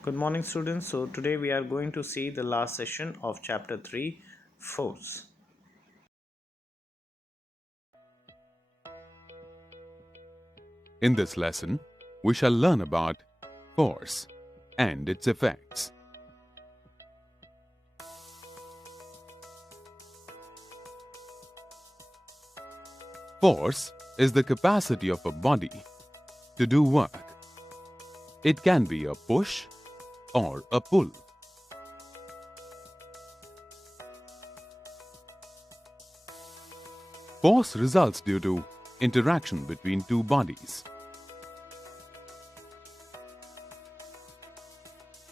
Good morning, students. So, today we are going to see the last session of chapter 3, Force. In this lesson, we shall learn about force and its effects. Force is the capacity of a body to do work. It can be a push or a pull. Force results due to interaction between two bodies.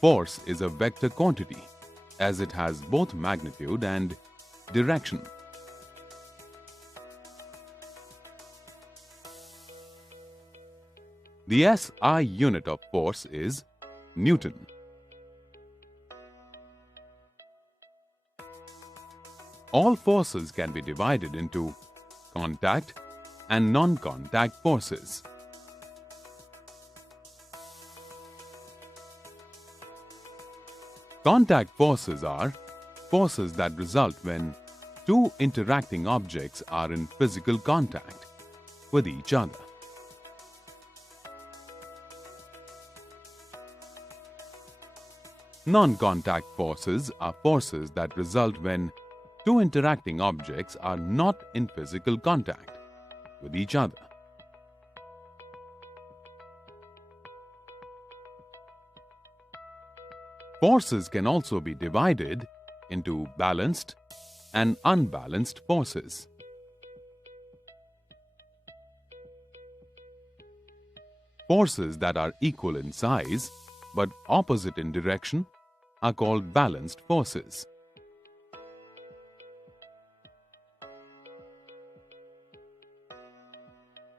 Force is a vector quantity as it has both magnitude and direction. The SI unit of force is Newton. All forces can be divided into contact and non-contact forces. Contact forces are forces that result when two interacting objects are in physical contact with each other. Non-contact forces are forces that result when two interacting objects are not in physical contact with each other. Forces can also be divided into balanced and unbalanced forces. Forces that are equal in size but opposite in direction are called balanced forces.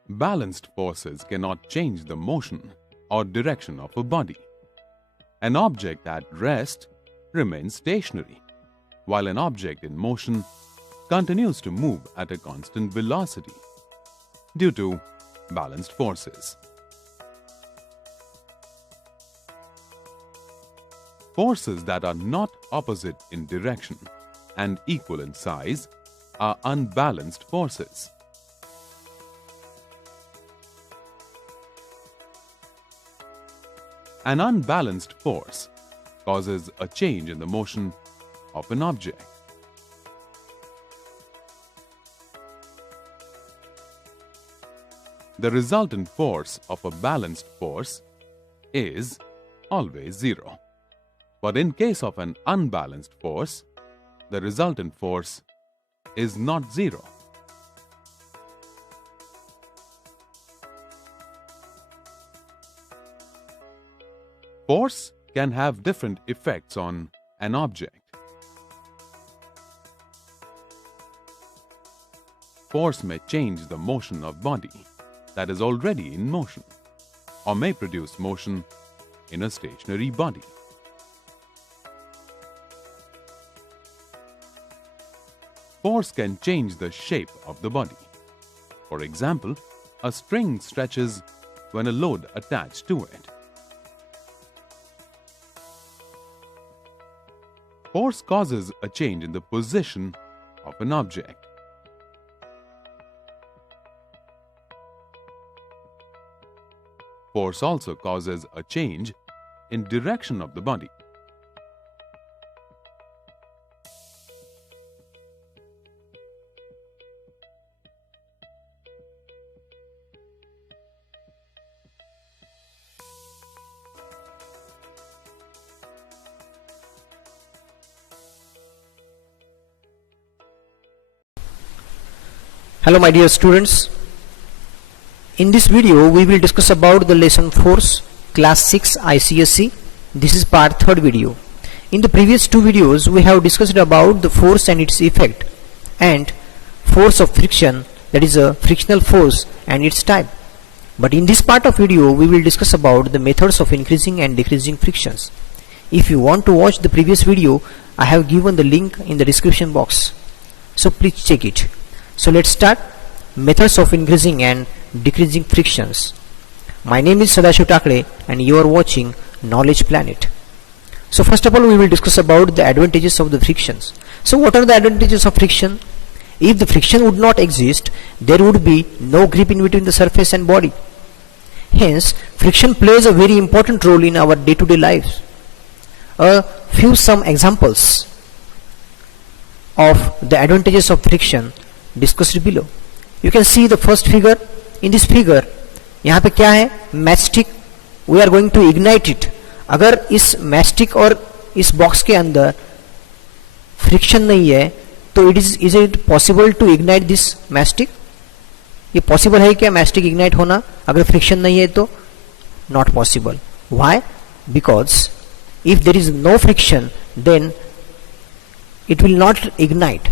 Balanced forces cannot change the motion or direction of a body. An object at rest remains stationary, while an object in motion continues to move at a constant velocity due to balanced forces. Forces that are not opposite in direction and equal in size are unbalanced forces. An unbalanced force causes a change in the motion of an object. The resultant force of a balanced force is always zero. But in case of an unbalanced force, the resultant force is not zero. Force can have different effects on an object. Force may change the motion of body that is already in motion, or may produce motion in a stationary body. Force can change the shape of the body. For example, a string stretches when a load attached to it. Force causes a change in the position of an object. Force also causes a change in direction of the body. Hello my dear students, in this video we will discuss about the lesson force class 6 ICSE. This is part 3rd video. In the previous two videos we have discussed about the force and its effect and force of friction, that is a frictional force, and its type. But in this part of video we will discuss about the methods of increasing and decreasing frictions. If you want to watch the previous video, I have given the link in the description box, so please check it. So let's start. Methods of increasing and decreasing frictions. My name is Sadashiv Takre and you are watching Knowledge Planet. So first of all, we will discuss about the advantages of the frictions. So what are the advantages of friction? If the friction would not exist, there would be no grip in between the surface and body. Hence, friction plays a very important role in our day-to-day lives. Some examples of the advantages of friction discussed below. You can see the first figure. In this figure, यहाँ पे क्या है? Matchstick. We are going to ignite it. अगर इस मैचस्टिक और इस बॉक्स के अंदर फ्रिक्शन नहीं है तो is it possible to ignite this matchstick? ये पॉसिबल है क्या मैचस्टिक इग्नाइट होना अगर फ्रिक्शन नहीं है तो? Not possible. Why? Because if there is no friction then it will not ignite,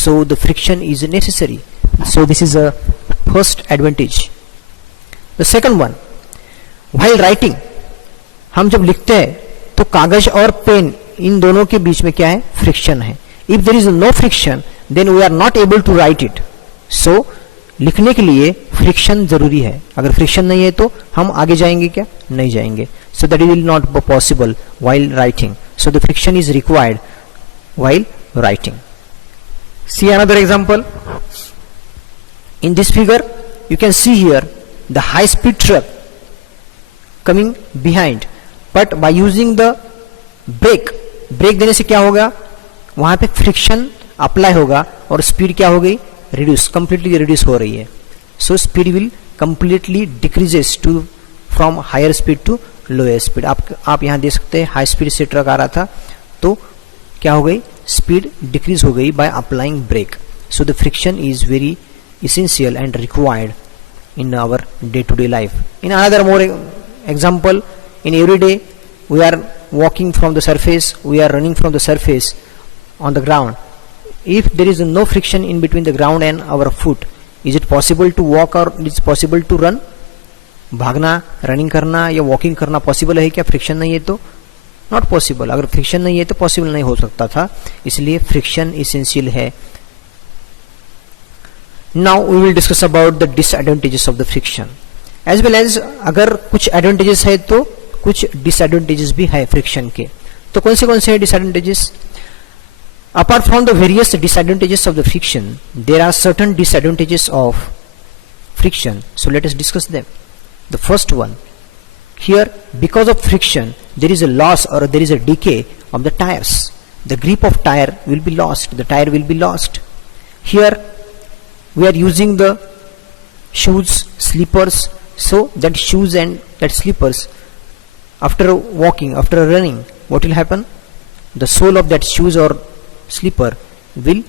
so the friction is necessary. So this is a first advantage. The second one, while writing, हम जब लिखते हैं तो कागज और पेन इन दोनों के बीच में क्या है? फ्रिक्शन है. If there is no friction, then we are not able to write it. So लिखने के लिए फ्रिक्शन जरूरी है. अगर फ्रिक्शन नहीं है तो हम आगे जाएंगे क्या? नहीं जाएंगे. So that will not be possible while writing. So the friction is required while writing. See another example. In this figure, you can see here the high-speed truck coming behind, but by using the brake देने से क्या होगा? वहां पे friction apply होगा और स्पीड क्या हो गई? रिड्यूस, कंप्लीटली रिड्यूस हो रही है. So speed will completely decreases to from higher speed to lower speed. आप यहां देख सकते हैं हाई स्पीड से ट्रक आ रहा था तो क्या हो गई? स्पीड डिक्रीज हो गई by applying brake. So the friction is very essential and required in our day-to-day life. In another more example, in every day we are walking from the surface, we are running from the surface on the ground. If there is no friction in between the ground and our foot, is it possible to walk or is it possible to run? भागना, रनिंग करना या वॉकिंग करना पॉसिबल है क्या फ्रिक्शन नहीं है तो? Not possible. अगर फ्रिक्शन नहीं है तो पॉसिबल नहीं हो सकता था. इसलिए फ्रिक्शन इसेंशियल है. Now we will discuss about the disadvantages of the friction as well as अगर कुछ advantages है तो कुछ disadvantages भी है friction के. तो कौन से है disadvantages? Apart from the various disadvantages of the friction, there are certain disadvantages of friction. So let us discuss them. The first one, here because of friction there is a loss or there is a decay of the tires. The grip of tire will be lost. The tire will be lost. Here we are using the shoes, slippers, so that shoes and that slippers, after walking, after running, what will happen? The sole of that shoes or slipper will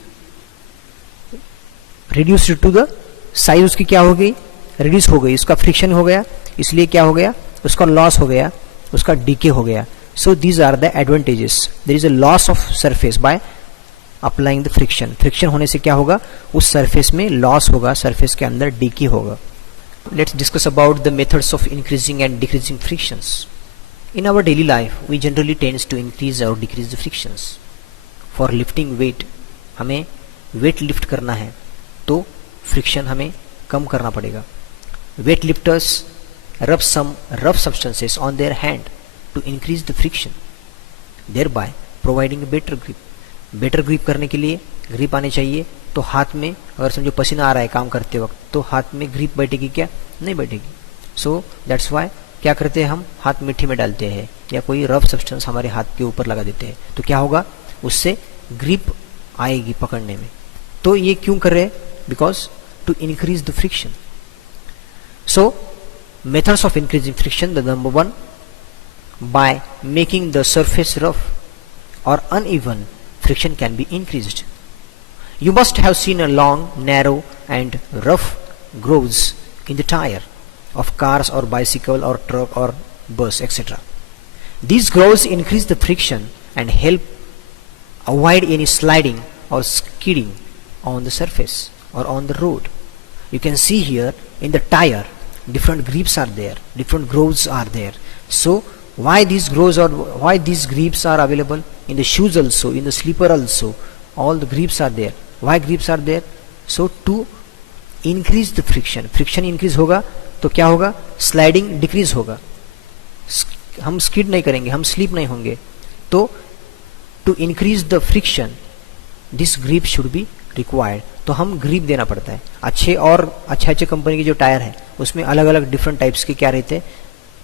reduce to the size. उसकी क्या हो गई? रिड्यूस हो गई. उसका फ्रिक्शन हो गया, इसलिए क्या हो गया? उसका लॉस हो गया, उसका डीके हो गया. So these are the advantages. There is a loss of surface by applying the friction. Friction होने से क्या होगा? उस सरफेस में लॉस होगा, सरफेस के अंदर डीके होगा. Let's discuss about the methods of increasing and decreasing frictions. In our daily life we generally tends to increase और decrease the frictions. For lifting weight, हमें वेट लिफ्ट करना है तो फ्रिक्शन हमें कम करना पड़ेगा. Weight lifters rub some rough substances on their hand to increase the friction, thereby providing better grip. Better grip करने के लिए ग्रिप आनी चाहिए तो हाथ में अगर समझो पसीना आ रहा है काम करते वक्त तो हाथ में ग्रिप बैठेगी क्या? नहीं बैठेगी. सो दैट्स वाई क्या करते हैं हम? हाथ मिट्टी में डालते हैं या कोई रफ सब्सटेंस हमारे हाथ के ऊपर लगा देते हैं तो क्या होगा? उससे ग्रिप आएगी पकड़ने में. तो ये क्यों कर रहे हैं? Because to increase the friction. So methods of increasing friction, the number one, by making the surface rough और uneven, friction can be increased. You must have seen a long, narrow and rough grooves in the tire of cars or bicycle or truck or bus, etc. These grooves increase the friction and help avoid any sliding or skidding on the surface or on the road. You can see here in the tire different grips are there, different grooves are there. So why these grooves or why these grips are available? In the shoes also, in the slipper also, all the grips are there. Why grips are there? So to increase the friction. Friction increase होगा तो क्या होगा? Sliding decrease होगा. हम स्किड नहीं करेंगे, हम स्लिप नहीं होंगे. तो to increase the friction this grip should be required, तो हम ग्रिप देना पड़ता है। अच्छे कंपनी के जो टायर है उसमें अलग अलग डिफरेंट टाइप्स के क्या रहते हैं,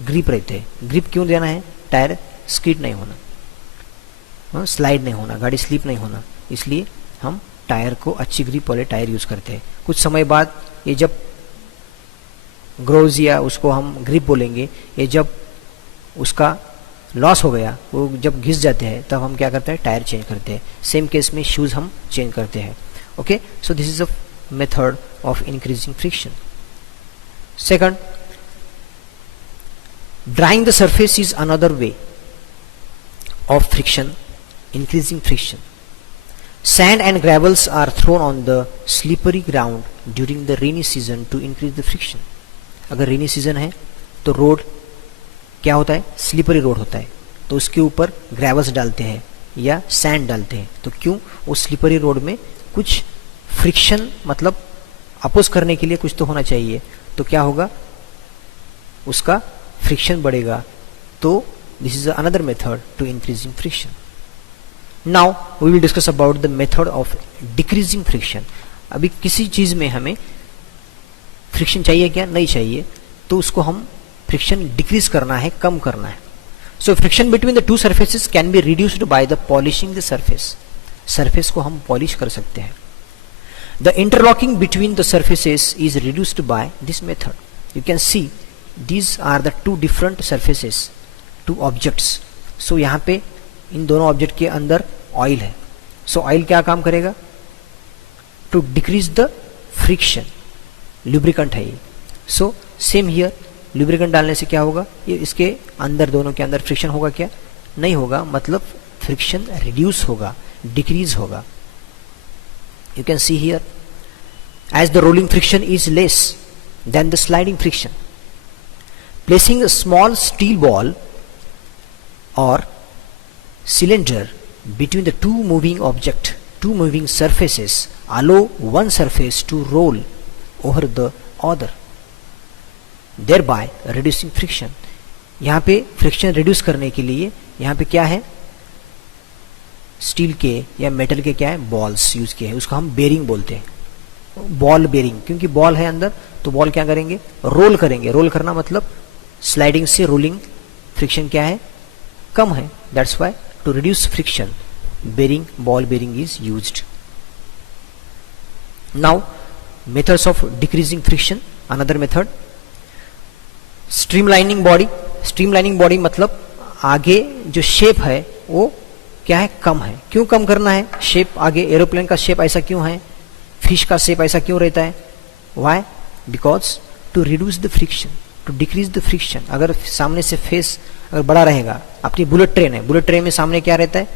ग्रिप रहते हैं। ग्रिप क्यों देना है, टायर स्किड नहीं होना, स्लाइड नहीं होना, गाड़ी स्लिप नहीं होना, इसलिए हम टायर को अच्छी ग्रिप वाले टायर यूज करते हैं। कुछ समय बाद ये जब ग्रोज या उसको हम ग्रिप बोलेंगे, ये जब उसका लॉस हो गया, वो जब घिस जाते हैं तब हम क्या करते हैं, टायर चेंज करते हैं। सेम केस में शूज हम चेंज करते हैं। ओके, सो this is a method of increasing friction. Second, drawing the surface is another way of friction, increasing friction. Sand and gravels are thrown on the slippery ground during the rainy season to increase the friction. अगर rainy season है तो रोड क्या होता है, slippery road होता है, तो उसके ऊपर ग्रेवल्स डालते हैं या सैंड डालते हैं। तो क्यों, उस स्लिपरी रोड में कुछ फ्रिक्शन, मतलब अपोज करने के लिए कुछ तो होना चाहिए, तो क्या होगा, उसका फ्रिक्शन बढ़ेगा। तो this is another method to increasing friction. Now we will discuss about the method of decreasing friction. अभी किसी चीज में हमें फ्रिक्शन चाहिए क्या, नहीं चाहिए, तो उसको हम फ्रिक्शन डिक्रीज करना है, कम करना है। So friction between the two surfaces can be reduced by the polishing the surface. Surface को हम पॉलिश कर सकते हैं। The interlocking between the surfaces is reduced by this method. You can see these are the two different surfaces, two objects. So यहाँ पे इन दोनों ऑब्जेक्ट के अंदर ऑयल है। सो ऑयल क्या काम करेगा, to decrease the friction, lubricant है ये। सो सेम हियर, लुब्रिकेंट डालने से क्या होगा, ये इसके अंदर, दोनों के अंदर फ्रिक्शन होगा क्या, नहीं होगा, मतलब फ्रिक्शन रिड्यूस होगा, डिक्रीज होगा। You can see here, as the rolling friction is less than the sliding friction, placing a small steel ball or cylinder between the two moving surfaces allow one surface to roll over the other, thereby reducing friction. यहाँ पे friction reduce करने के लिए यहाँ पे क्या है, स्टील के या मेटल के क्या है, बॉल्स यूज किए हैं, उसको हम बेरिंग बोलते हैं, बॉल बेरिंग, क्योंकि बॉल है अंदर, तो बॉल क्या करेंगे, रोल करेंगे। रोल करना मतलब स्लाइडिंग से रोलिंग फ्रिक्शन क्या है, कम है। That's why to reduce friction bearing, ball bearing is used. Now methods of decreasing friction, another method, streamlining body. Streamlining body मतलब आगे जो शेप है वो क्या है, कम है। क्यों कम करना है शेप, आगे एरोप्लेन का शेप ऐसा क्यों है, फिश का शेप ऐसा क्यों रहता है, why, because to reduce the friction, to decrease the friction. अगर सामने से फेस अगर बड़ा रहेगा, अपनी बुलेट ट्रेन है, बुलेट ट्रेन में सामने क्या रहता है,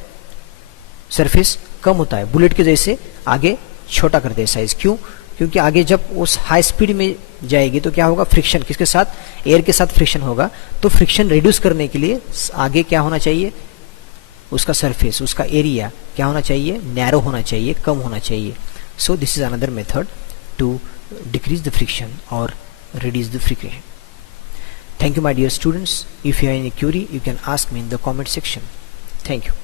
सरफेस कम होता है, बुलेट के जैसे आगे छोटा करते हैं साइज। क्यों, क्योंकि आगे जब उस हाई स्पीड में जाएगी तो क्या होगा, फ्रिक्शन किसके साथ, एयर के साथ फ्रिक्शन होगा। तो फ्रिक्शन रिड्यूस करने के लिए आगे क्या होना चाहिए, उसका सरफेस, उसका एरिया क्या होना चाहिए, नैरो होना चाहिए, कम होना चाहिए। So this is another method to decrease the friction और reduce the friction. Thank you my dear students. If you have any query, you can ask me in the comment section. Thank you.